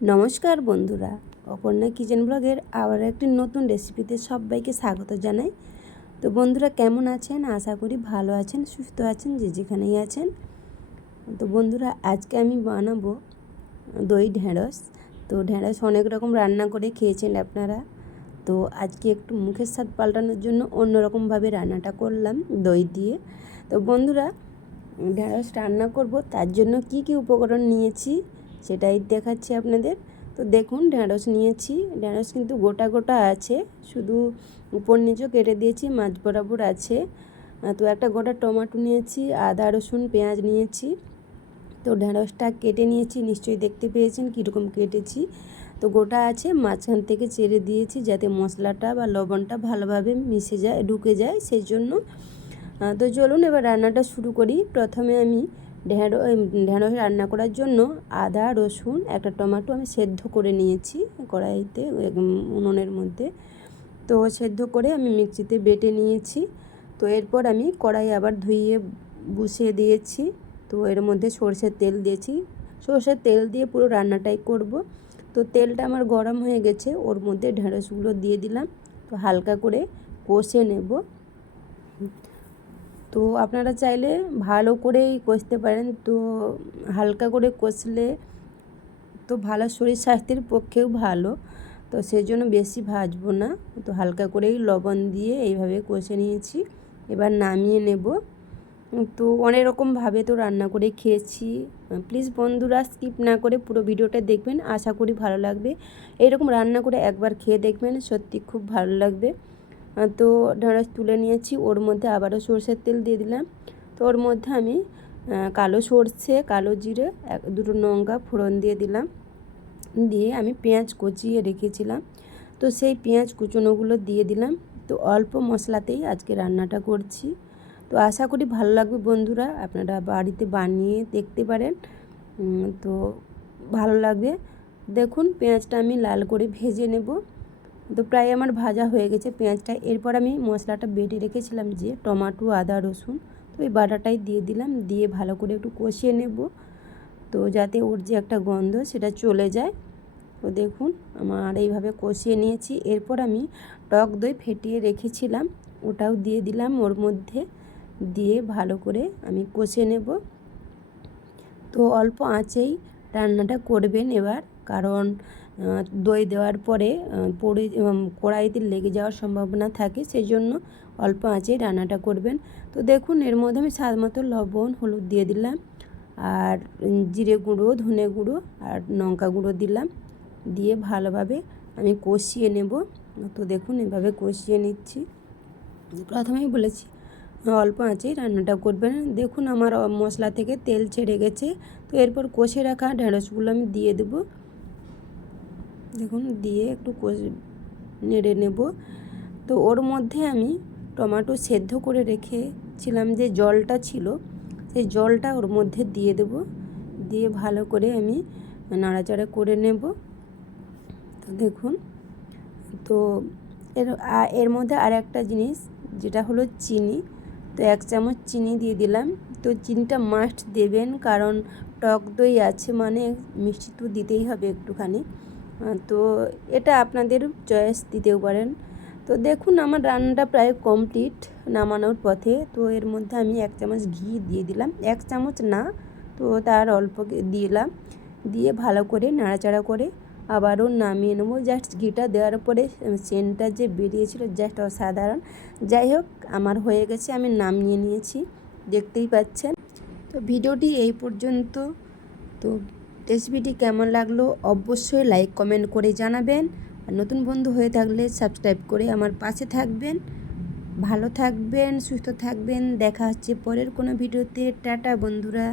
নমস্কার বন্ধুরা, অপর্ণা কিচেন ব্লগের আবার একটি নতুন রেসিপিতে সবাইকে স্বাগত জানাই। তো বন্ধুরা কেমন আছেন? আশা করি ভালো আছেন, সুস্থ আছেন, যে যেখানেই আছেন। তো বন্ধুরা আজকে আমি বানাবো দই ঢ্যাঁড়স। তো ঢ্যাঁড়স অনেক রকম রান্না করে খেয়েছেন আপনারা। তো আজকে একটু মুখের স্বাদ পাল্টানোর জন্য অন্যরকমভাবে রান্নাটা করলাম দই দিয়ে। তো বন্ধুরা ঢ্যাঁড়স রান্না করব, তার জন্য কি কি উপকরণ নিয়েছি সেটাই দেখাচ্ছি আপনাদের। তো দেখুন, ঢ্যাঁড়স নিয়েছি। ঢ্যাঁড়স কিন্তু গোটা গোটা আছে, শুধু উপর নিচও কেটে দিয়েছি, মাঝ বরাবর আছে। তো একটা গোটা টমেটো নিয়েছি, আদা রসুন পেঁয়াজ নিয়েছি। তো ঢ্যাঁড়সটা কেটে নিয়েছি, নিশ্চয়ই দেখতে পেয়েছেন কীরকম কেটেছি। তো গোটা আছে, মাঝখান থেকে চেড়ে দিয়েছি যাতে মশলাটা বা লবণটা ভালোভাবে মিশে যায়, ঢুকে যায়, সেই জন্য। তো চলুন এবার রান্নাটা শুরু করি। প্রথমে আমি ঢ্যাঁড়স রান্না করার জন্য আদা রসুন একটা টমেটো আমি সেদ্ধ করে নিয়েছি কড়াইতে, উনুনের মধ্যে। তো সেদ্ধ করে আমি মিক্সিতে বেটে নিয়েছি। তো এরপর আমি কড়াই আবার ধুইয়ে বসিয়ে দিয়েছি। তো এর মধ্যে সরষের তেল দিয়েছি, সরষের তেল দিয়ে পুরো রান্নাটাই করব। তো তেলটা আমার গরম হয়ে গেছে, ওর মধ্যে ঢ্যাঁড়সগুলো দিয়ে দিলাম। তো হালকা করে কষে নেব। তো আপনারা চাইলে ভালো করেই কষতে পারেন, তো হালকা করে কষলে তো ভালো, শরীর স্বাস্থ্যের পক্ষেও ভালো। তো সেই জন্য বেশি ভাজবো না, তো হালকা করেই লবণ দিয়ে এইভাবে কষে নিয়েছি। এবার নামিয়ে নেব। তো অনেক রকমভাবে তো রান্না করে খেয়েছি। প্লিজ বন্ধুরা স্কিপ না করে পুরো ভিডিওটা দেখবেন, আশা করি ভালো লাগবে। এইরকম রান্না করে একবার খেয়ে দেখবেন, সত্যি খুব ভালো লাগবে। তো ঢ্যাঁড়স তুলে নিয়েছি, ওর মধ্যে আবারও সরষের তেল দিয়ে দিলাম। তো ওর মধ্যে আমি কালো সরষে, কালো জিরে, দুটো লঙ্কা ফোড়ন দিয়ে দিলাম। দিয়ে আমি পেঁয়াজ কুচিয়ে রেখেছিলাম, তো সেই পেঁয়াজ কুচনোগুলো দিয়ে দিলাম। তো অল্প মশলাতেই আজকে রান্নাটা করছি। তো আশা করি ভালো লাগবে বন্ধুরা, আপনারা বাড়িতে বানিয়ে দেখতে পারেন। তো ভালো লাগবে। দেখুন পেঁয়াজটা আমি লাল করে ভেজে নেব। তো প্রায় আমার ভাজা হয়ে গেছে পেঁয়াজটা। এরপর আমি মশলাটা বেটে রেখেছিলাম যে টমেটো আদা রসুন, তো এই বাটাটাই দিয়ে দিলাম, দিয়ে ভালো করে একটু কষিয়ে নেব। তো যাতে ওর যে একটা গন্ধ সেটা চলে যায়। তো দেখুন আমার এইভাবে কষিয়ে নিয়েছি। এরপর আমি টক দই ফেটিয়ে রেখেছিলাম, ওটাও দিয়ে দিলাম ওর মধ্যে, দিয়ে ভালো করে আমি কষিয়ে নেব। তো অল্প আঁচেই রান্নাটা করবেন এবার, কারণ দই দেওয়ার পরে পড়ে কড়াইতে লেগে যাওয়ার সম্ভাবনা থাকে, সেই জন্য অল্প আঁচেই রান্নাটা করবেন। তো দেখুন এর মধ্যে আমি স্বাদ মতো লবণ হলুদ দিয়ে দিলাম, আর জিরে গুঁড়ো ধনে গুঁড়ো আর লঙ্কা গুঁড়ো দিলাম, দিয়ে ভালোভাবে আমি কষিয়ে নেব। তো দেখুন এভাবে কষিয়ে নিচ্ছি। প্রথমেই বলেছি অল্প আঁচেই রান্নাটা করবেন। দেখুন আমার মশলা থেকে তেল ছেড়ে গেছে। তো এরপর কষে রাখা ঢ্যাঁড়সগুলো আমি দিয়ে দেব। দেখুন দিয়ে একটু নেড়ে নেব। তো ওর মধ্যে আমি টমেটো সেদ্ধ করে রেখেছিলাম, যে জলটা ছিল সেই জলটা ওর মধ্যে দিয়ে দেব, দিয়ে ভালো করে আমি নাড়াচাড়া করে নেব। তো দেখুন, তো এর মধ্যে আর একটা জিনিস যেটা হলো চিনি। তো 1 চামচ চিনি দিয়ে দিলাম। তো চিনিটা মাস্ট দেবেন, কারণ টক দই আছে মানে মিষ্টি তো দিতেই হবে একটুখানি। তো এটা আপনাদের চয়েস দিতেও পারেন। তো দেখুন আমার রান্নাটা প্রায় কমপ্লিট, নামানোর পথে। তো এর মধ্যে আমি 1 চামচ ঘি দিয়ে দিলাম, 1 চামচ না, তো তার অল্প দিলাম, দিয়ে ভালো করে নাড়াচাড়া করে আবারও নামিয়ে নেবো। জাস্ট ঘিটা দেওয়ার পরে সেন্টটা যে বেরিয়েছিল জাস্ট অসাধারণ। যাই হোক আমার হয়ে গেছে, আমি নামিয়ে নিয়েছি, দেখতেই পাচ্ছেন। তো ভিডিওটি এই পর্যন্ত। তো রেসিপিটি কেমন লাগলো অবশ্যই লাইক কমেন্ট করে জানাবেন, আর নতুন বন্ধু হয়ে থাকলে সাবস্ক্রাইব করে আমার পাশে থাকবেন। ভালো থাকবেন, সুস্থ থাকবেন, দেখা হচ্ছে পরের কোনো ভিডিওতে। টাটা বন্ধুরা।